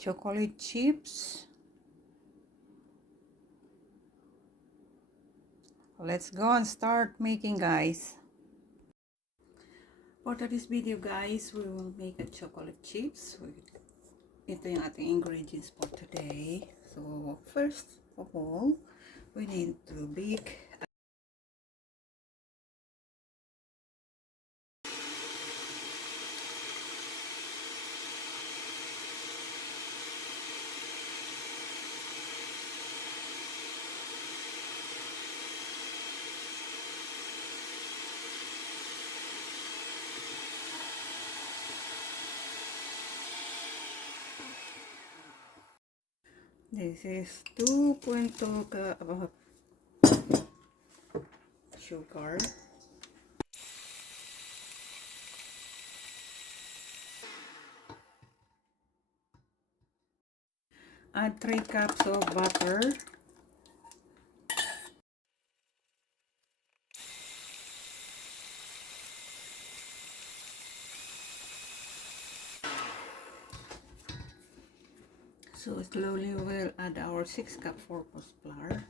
chocolate chips. Let's go and start making, guys. For today's video, guys, we will make a chocolate chips. Ito yung ating ingredients for today. So first of all, we need to bake. This is 2.2 sugar. Add 3 cups of butter. So slowly we'll add our 6 cup all-purpose flour.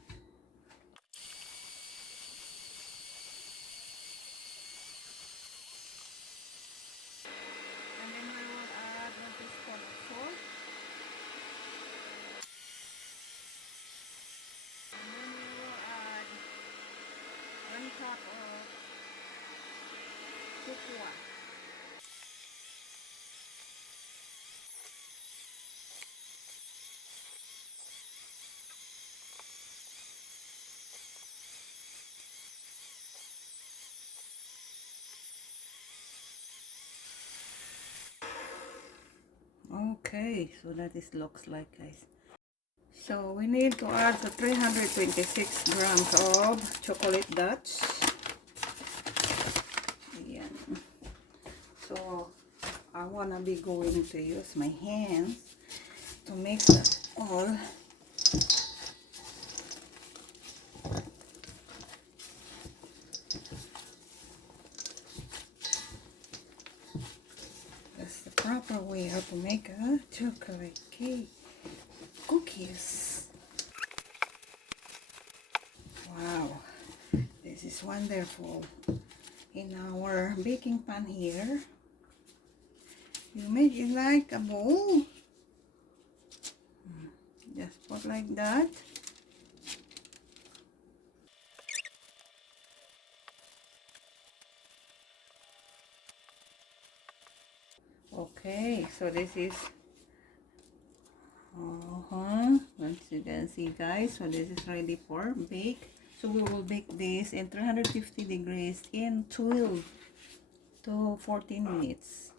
And then we will add 1 teaspoon of salt. And then we will add 1 cup of cocoa. Okay, so that is looks like, guys. So we need to add the 326 grams of chocolate dots. Ayan. So I wanna be going to use my hands to mix that all. That's the proper way how to make a chocolate cake cookies. Wow, this is wonderful. In our baking pan here, you make it like a bowl. Just put like that. Okay, so this is once you can see, guys, so this is ready for bake. So we will bake this in 350 degrees in 12 to 14 minutes.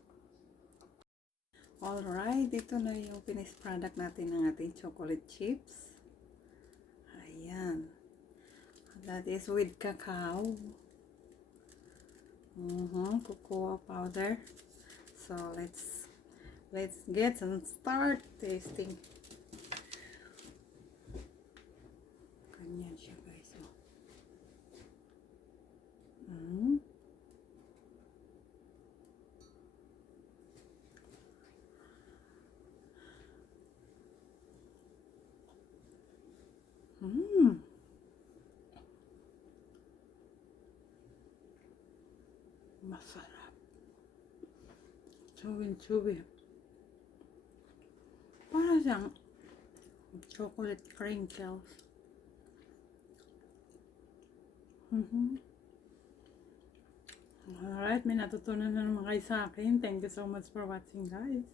Alright, ito na yung finished product natin ng ating chocolate chips. Ayan. That is with cacao. Cocoa powder. So let's get and start tasting. Ganyan siya, guys. Masarap. Chewy. Para siyang chocolate crinkles. Alright, may natutunan na naman kayo sa akin. Thank you so much for watching, guys.